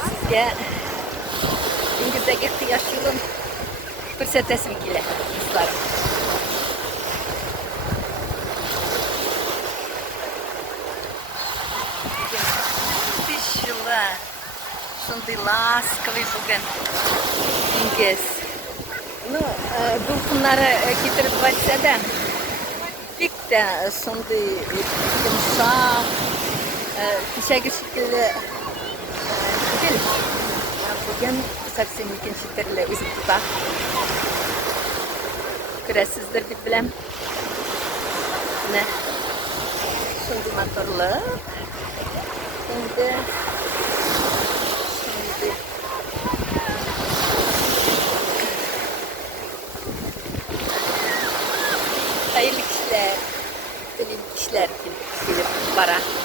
sizge dengіздегі қияш жолын көрсетесім келе достарым. Күз жылы шындай ласковый бүгін деңгіз. Дулкынлары кетіріп батса да, бек те сондай жұмсақ, кешегі шекілі değil. Bugün совсем ikinci türlü üzüm tutak. Göresizdir dip bilem. Ne? Şimdi motorlu. Şimdi hayırlı kişiler, gelip kişiler gelip bara.